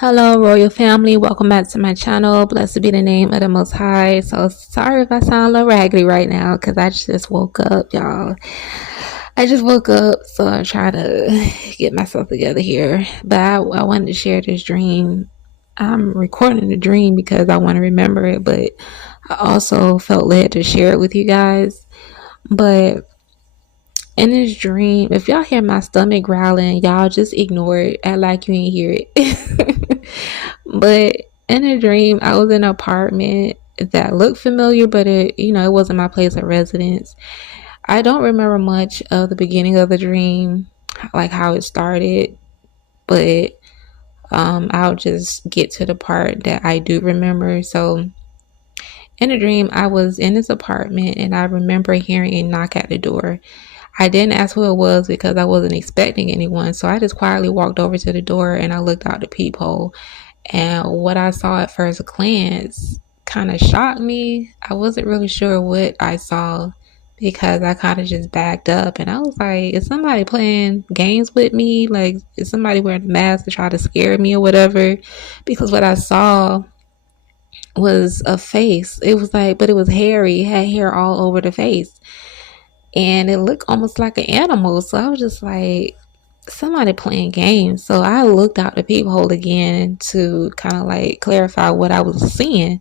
Hello, royal family. Welcome back to my channel. Blessed be the name of the Most High. So sorry if I sound a little raggedy right now because I just woke up, y'all. I just woke up, so I'm trying to get myself together here. But I wanted to share this dream. I'm recording the dream because I want to remember it, but I also felt led to share it with you guys. But in this dream, if y'all hear my stomach growling, y'all just ignore it. Act like you ain't hear it. But in a dream, I was in an apartment that looked familiar, but it wasn't my place of residence. I don't remember much of the beginning of the dream, like how it started, but I'll just get to the part that I do remember. So in a dream, I was in this apartment and I remember hearing a knock at the door. I didn't ask who it was because I wasn't expecting anyone. So I just quietly walked over to the door and I looked out the peephole. And what I saw at first glance kind of shocked me. I wasn't really sure what I saw because I kind of just backed up and I was like, is somebody playing games with me? Like, is somebody wearing a mask to try to scare me or whatever? Because what I saw was a face. It was like, but it was hairy. It had hair all over the face. And it looked almost like an animal. So I was just like, somebody playing games. So I looked out the peephole again to kind of like clarify what I was seeing.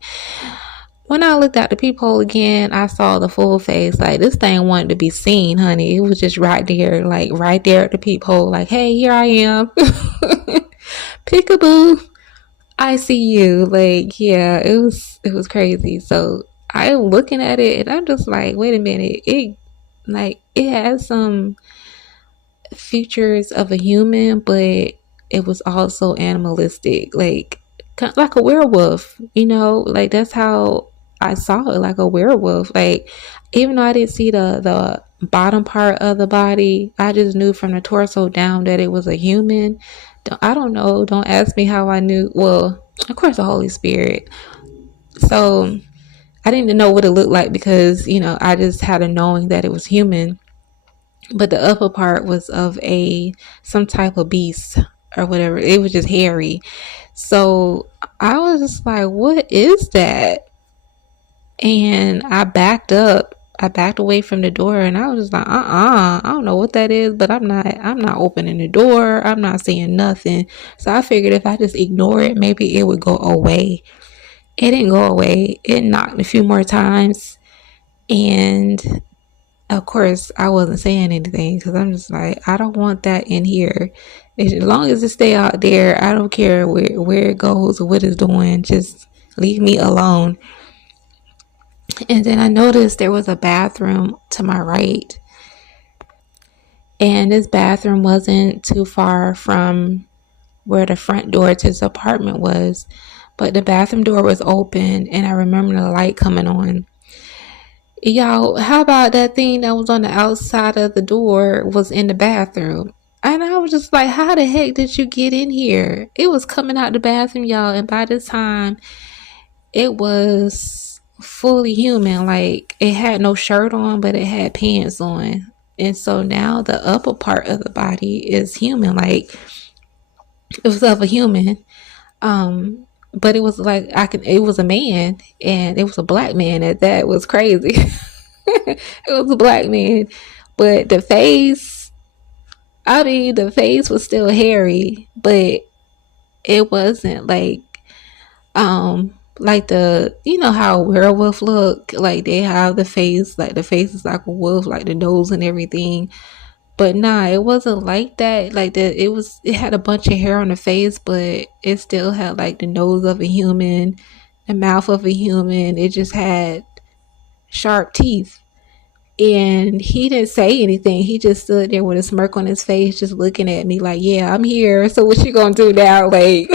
When I looked out the peephole again, I saw the full face. Like, this thing wanted to be seen, honey. It was just right there, like right there at the peephole. Like, hey, here I am. Peekaboo. I see you. Like, yeah, it was crazy. So I'm looking at it and I'm just like, wait a minute. It has some features of a human, but it was also animalistic, like a werewolf. Like that's how I saw it, like a werewolf. Like, even though I didn't see the bottom part of the body, I just knew from the torso down that it was a human. I don't know. Don't ask me how I knew. Well, of course, the Holy Spirit. So I didn't know what it looked like because I just had a knowing that it was human. But the upper part was of some type of beast or whatever. It was just hairy. So I was just like, what is that? And I backed up. I backed away from the door and I was just like, I don't know what that is, but I'm not opening the door. I'm not saying nothing. So I figured if I just ignore it, maybe it would go away. It didn't go away. It knocked a few more times. And of course, I wasn't saying anything because I'm just like, I don't want that in here. As long as it stay out there, I don't care where it goes or what it's doing. Just leave me alone. And then I noticed there was a bathroom to my right. And this bathroom wasn't too far from where the front door to this apartment was. But the bathroom door was open and I remember the light coming on. Y'all, how about that thing that was on the outside of the door was in the bathroom? And I was just like, how the heck did you get in here? It was coming out the bathroom, y'all. And by this time, it was fully human. Like, it had no shirt on, but it had pants on. And so now the upper part of the body is human. Like, it was of a human. But it was like, it was a man, and it was a black man at that. It was crazy. It was a black man, but the face was still hairy, but it wasn't like how a werewolf look, like they have the face, like the face is like a wolf, like the nose and everything. But nah, it wasn't like that. Like that, it had a bunch of hair on the face, but it still had like the nose of a human, the mouth of a human. It just had sharp teeth. And he didn't say anything. He just stood there with a smirk on his face, just looking at me like, yeah, I'm here. So what you gonna do now? Like,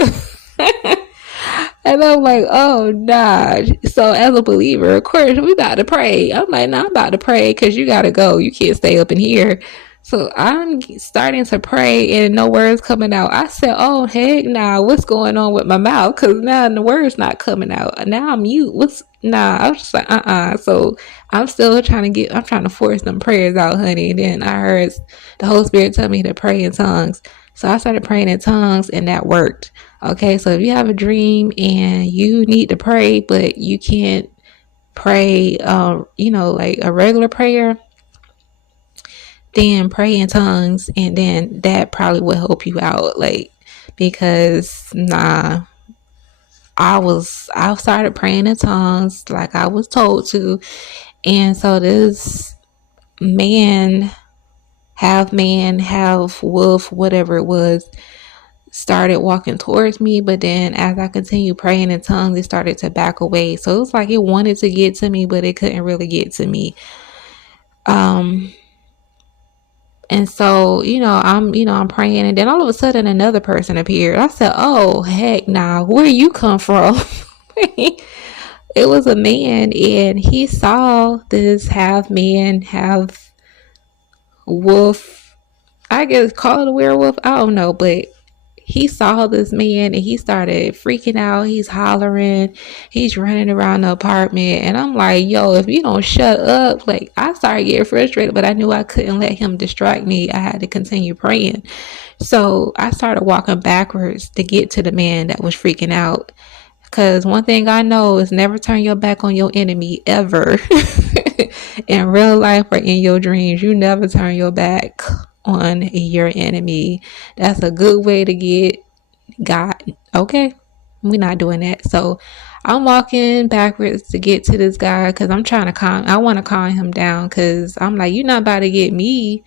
and I'm like, oh, nah. So as a believer, of course, we about to pray. I'm like, nah, I'm about to pray because you got to go. You can't stay up in here. So I'm starting to pray and no words coming out. I said, oh, heck, nah, what's going on with my mouth? Because now the word's not coming out. Now I'm mute. I was just like, So I'm still trying to force them prayers out, honey. And then I heard the Holy Spirit tell me to pray in tongues. So I started praying in tongues and that worked. Okay, so if you have a dream and you need to pray, but you can't pray, like a regular prayer, then pray in tongues, and then that probably will help you out. Like, because I started praying in tongues like I was told to, and so this man, half wolf, whatever it was, started walking towards me. But then as I continued praying in tongues, it started to back away. So it was like it wanted to get to me, but it couldn't really get to me. And so, I'm praying, and then all of a sudden another person appeared. I said, "Oh, heck nah, where you come from?" It was a man, and he saw this half man, half wolf. I guess call it a werewolf. I don't know, but he saw this man and he started freaking out. He's hollering, he's running around the apartment, and I'm like, yo, if you don't shut up. Like, I started getting frustrated, but I knew I couldn't let him distract me. I had to continue praying. So I started walking backwards to get to the man that was freaking out, because one thing I know is never turn your back on your enemy, ever. In real life or in your dreams, you never turn your back on your enemy. That's a good way to get God. Okay, we're not doing that. So I'm walking backwards to get to this guy, because I'm trying to I want to calm him down, because I'm like, you're not about to get me.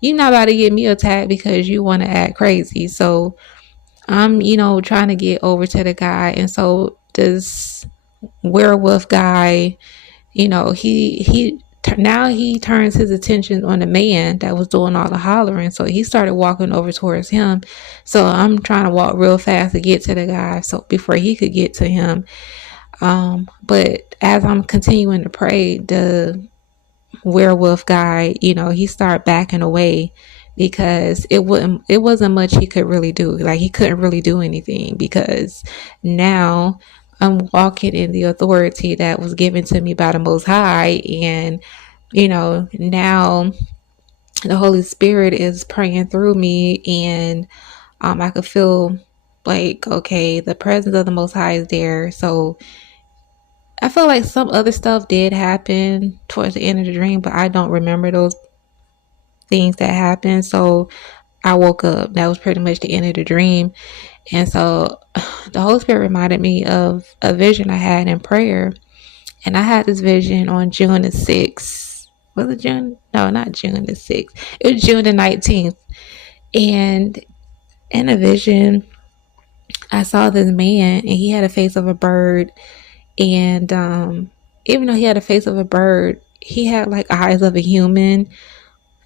You're not about to get me attacked because you want to act crazy. So I'm, trying to get over to the guy. And so this werewolf guy, he now he turns his attention on the man that was doing all the hollering. So he started walking over towards him. So I'm trying to walk real fast to get to the guy, so before he could get to him. But as I'm continuing to pray, the werewolf guy, he started backing away, because it wasn't much he could really do. Like, he couldn't really do anything, because now I'm walking in the authority that was given to me by the Most High. And now the Holy Spirit is praying through me, and I could feel like, okay, the presence of the Most High is there. So I feel like some other stuff did happen towards the end of the dream, but I don't remember those things that happened. So I woke up. That was pretty much the end of the dream. And so the Holy Spirit reminded me of a vision I had in prayer. And I had this vision on June the 6th. Was it June? No, not June the 6th. It was June the 19th. And in a vision, I saw this man, and he had a face of a bird. And even though he had a face of a bird, he had like eyes of a human,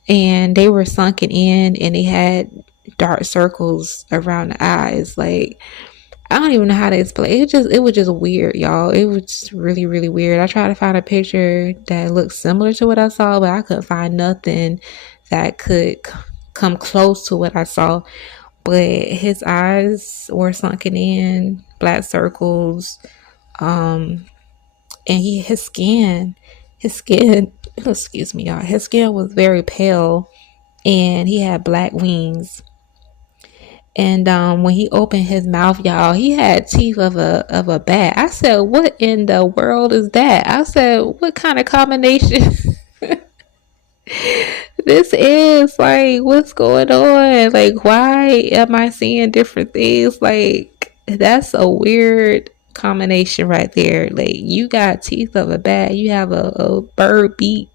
and they were sunken in, and they had dark circles around the eyes. Like, I don't even know how to explain it. It was just weird, y'all. It was just really, really weird. I tried to find a picture that looked similar to what I saw, but I couldn't find nothing that could come close to what I saw. But his eyes were sunken in, black circles, and his skin, excuse me, y'all, his skin was very pale, and he had black wings. And when he opened his mouth, y'all, he had teeth of a bat. I said, what in the world is that? I said, what kind of combination this is? Like, what's going on? Like, why am I seeing different things? Like, that's a weird combination right there. Like, you got teeth of a bat, you have a bird beak,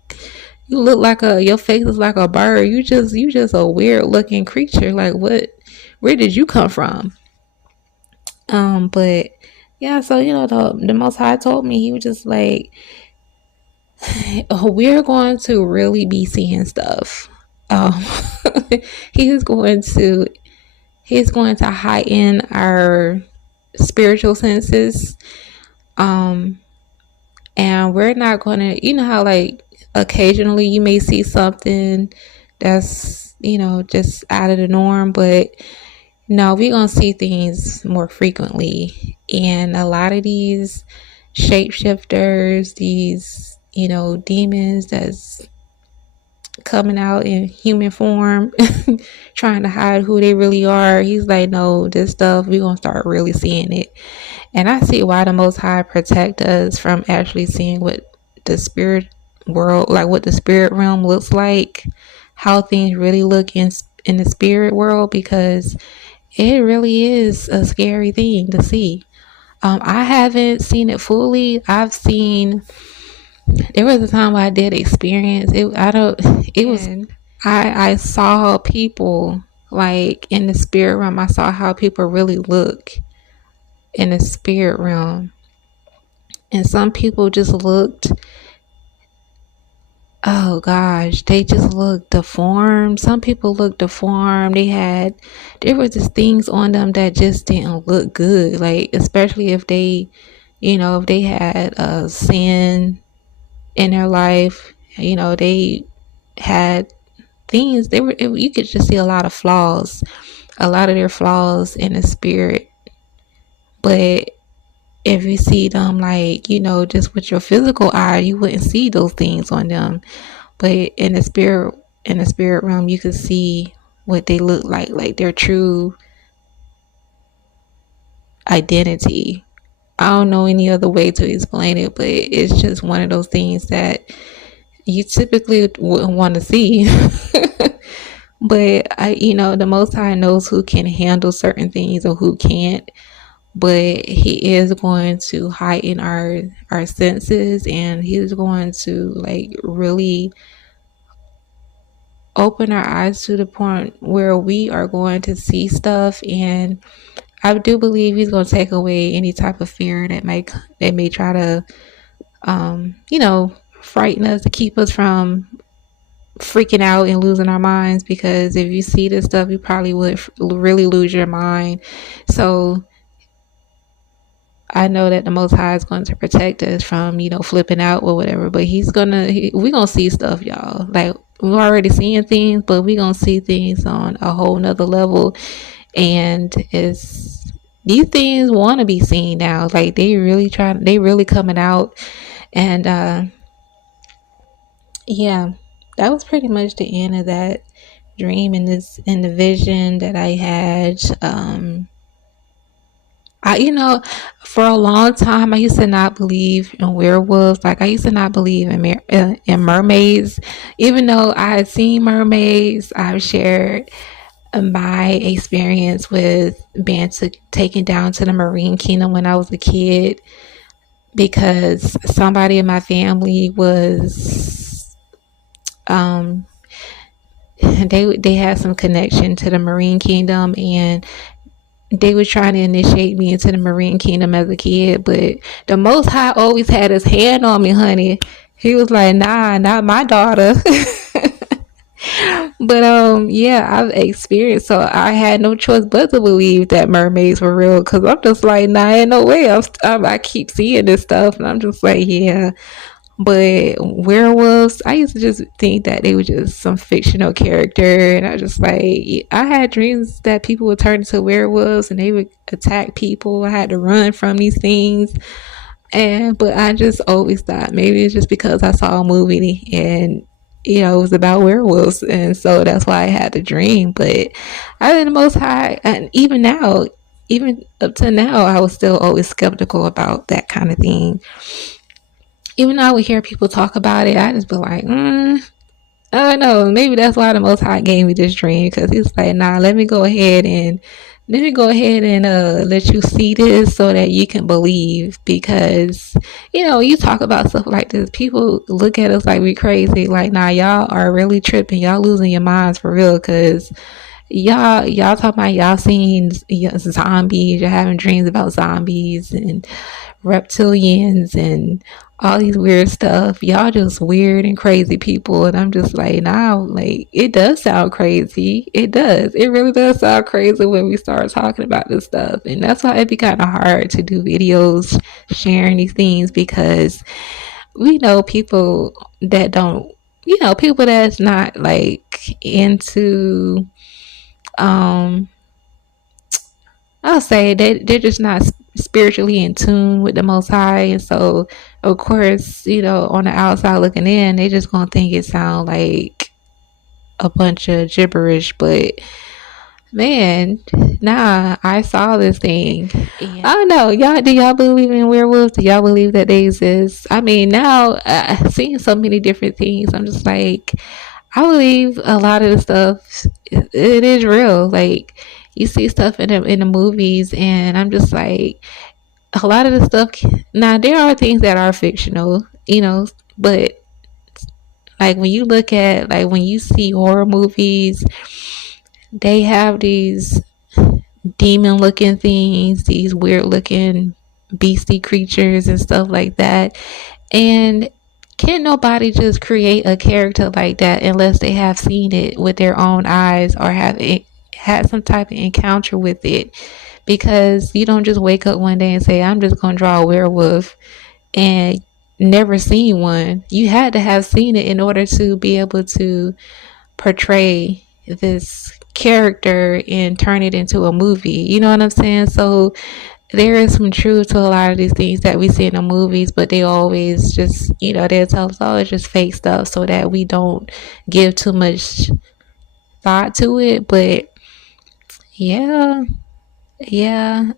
you look like your face is like a bird. You just a weird looking creature. Like, where did you come from? But yeah, so the Most High told me, he was just like, we're going to really be seeing stuff. He's going to heighten our spiritual senses. And we're not going to, how like occasionally you may see something that's, just out of the norm, but no, we're going to see things more frequently. And a lot of these shapeshifters, these, demons that's coming out in human form, trying to hide who they really are. He's like, no, this stuff, we're going to start really seeing it. And I see why the Most High protect us from actually seeing what the spirit world, like what the spirit realm looks like, how things really look in the spirit world, because it really is a scary thing to see. I haven't seen it fully. I've seen, there was a time where I did experience it. I saw people like in the spirit realm. I saw how people really look in the spirit realm. And some people just looked, oh gosh, they just looked deformed. Some people looked deformed. There were just things on them that just didn't look good. Like, especially if they, if they had a sin in their life, they had things, you could just see a lot of their flaws in the spirit. But if you see them like, just with your physical eye, you wouldn't see those things on them. But in the spirit realm, you can see what they look like their true identity. I don't know any other way to explain it, but it's just one of those things that you typically wouldn't want to see. But the Most High knows who can handle certain things or who can't. But he is going to heighten our senses, and he's going to like really open our eyes to the point where we are going to see stuff. And I do believe he's going to take away any type of fear that may try to frighten us, to keep us from freaking out and losing our minds. Because if you see this stuff, you probably would really lose your mind. So I know that the Most High is going to protect us from, flipping out or whatever. But we're going to see stuff, y'all. Like, we're already seeing things, but we're going to see things on a whole nother level. And these things want to be seen now. Like, they really coming out. And yeah, that was pretty much the end of that dream and the vision that I had. For a long time, I used to not believe in werewolves. Like, I used to not believe in mermaids. Even though I had seen mermaids, I've shared my experience with being taken down to the marine kingdom when I was a kid, because somebody in my family was, they had some connection to the marine kingdom, and they were trying to initiate me into the marine kingdom as a kid. But the Most High always had his hand on me, honey. He was like, nah, not my daughter. But yeah, I've experienced, so I had no choice but to believe that mermaids were real, because I'm just like, nah, ain't no way. I keep seeing this stuff, and I'm just like, yeah. But werewolves, I used to just think that they were just some fictional character. And I just like, I had dreams that people would turn into werewolves and they would attack people. I had to run from these things. But I just always thought maybe it's just because I saw a movie and it was about werewolves, and so that's why I had the dream. But I think the Most High, and even now, even up to now, I was still always skeptical about that kind of thing. Even though I would hear people talk about it, I just be like, I don't know. Maybe that's why the Most High gave me this dream, because he's like, nah, let me go ahead and let you see this so that you can believe. Because you talk about stuff like this, people look at us like we crazy. Like, nah, y'all are really tripping. Y'all losing your minds for real, because y'all talking about y'all seeing zombies. You're having dreams about zombies and reptilians and all these weird stuff. Y'all just weird and crazy people. And I'm just like, nah, like, it does sound crazy. It does. It really does sound crazy when we start talking about this stuff. And that's why it'd be kind of hard to do videos sharing these things, because we know people that don't, people that's not like into, I'll say they're just not spiritually in tune with the Most High. And so, of course, on the outside looking in, they just gonna think it sound like a bunch of gibberish, but man, nah, I saw this thing. I don't know, y'all. Do y'all believe in werewolves? Do y'all believe that they exist? I mean, now I've seen so many different things. I'm just like, I believe a lot of the stuff. It is real. Like you see stuff in the movies, and I'm just like, a lot of the stuff. Now there are things that are fictional, but like when you look at like when you see horror movies, they have these demon looking things, these weird looking beastie creatures and stuff like that. And can't nobody just create a character like that unless they have seen it with their own eyes or have had some type of encounter with it. Because you don't just wake up one day and say, I'm just going to draw a werewolf and never seen one. You had to have seen it in order to be able to portray this character and turn it into a movie. You know what I'm saying? So there is some truth to a lot of these things that we see in the movies, but they always just, they'll tell us, oh, it's just fake stuff so that we don't give too much thought to it. But yeah,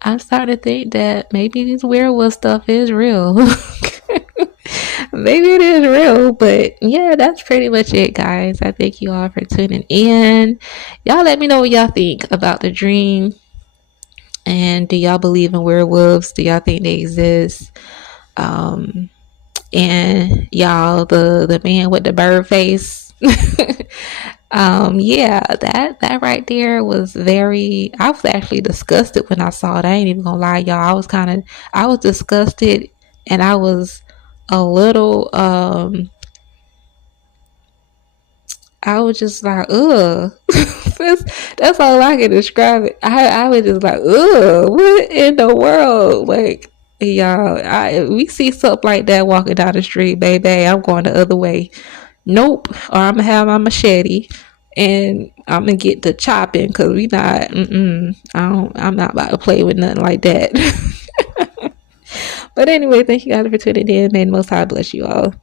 I'm starting to think that maybe this werewolf stuff is real. Maybe it is real, but yeah, that's pretty much it, guys. I thank you all for tuning in. Y'all let me know what y'all think about the dream. And do y'all believe in werewolves? Do y'all think they exist? And y'all, the man with the bird face. Yeah, that right there was I was actually disgusted when I saw it. I ain't even gonna lie, y'all. I was disgusted, and I was a little I was just like, ugh. that's all I can describe it. I was just like, ugh, what in the world? Like, y'all, we see stuff like that walking down the street, baby, I'm going the other way. Nope. Or I'm gonna have my machete and I'm gonna get the chopping, because we not I'm not about to play with nothing like that. But anyway, thank you guys for tuning in. May the Most High bless you all.